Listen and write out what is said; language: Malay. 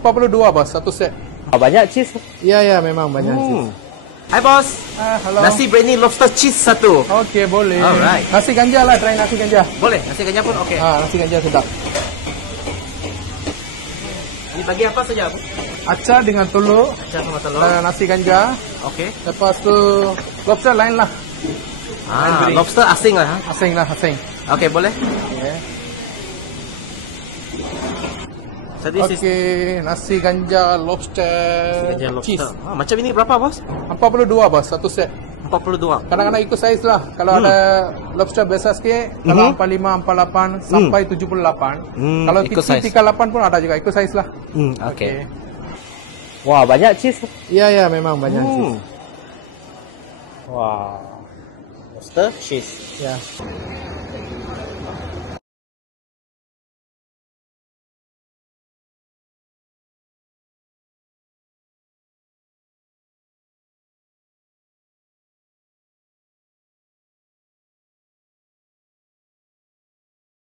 42 bos, satu set. Banyak cheese. Ya, memang banyak cheese. Hai bos. Halo. Nasi biryani lobster cheese satu. Okey, boleh. Alright. Nasi ganja lah, try nasi ganja. Boleh, nasi ganja pun okey. Nasi ganja sedap. Ini bagi apa saja? Acar dengan telur. Acar sama telur. Dan nasi ganja. Okey. Lepas tu lobster lain lah. Lobster asing lah. Asing lah, asing. Okey, boleh. Okay. Okey, nasi ganja lobster. Ganja lobster. Cheese. Macam ini berapa bos? 42 bos, satu set. 42. Kadang-kadang ikut saiz lah. Kalau ada lobster besar sikit, kalau 45, 48 sampai 78. Kalau ikut kecil saiz. 38 pun ada juga, ikut saiz lah. Okey. Wah, banyak cheese. Ya, memang banyak cheese. Wah. Lobster cheese. Ya.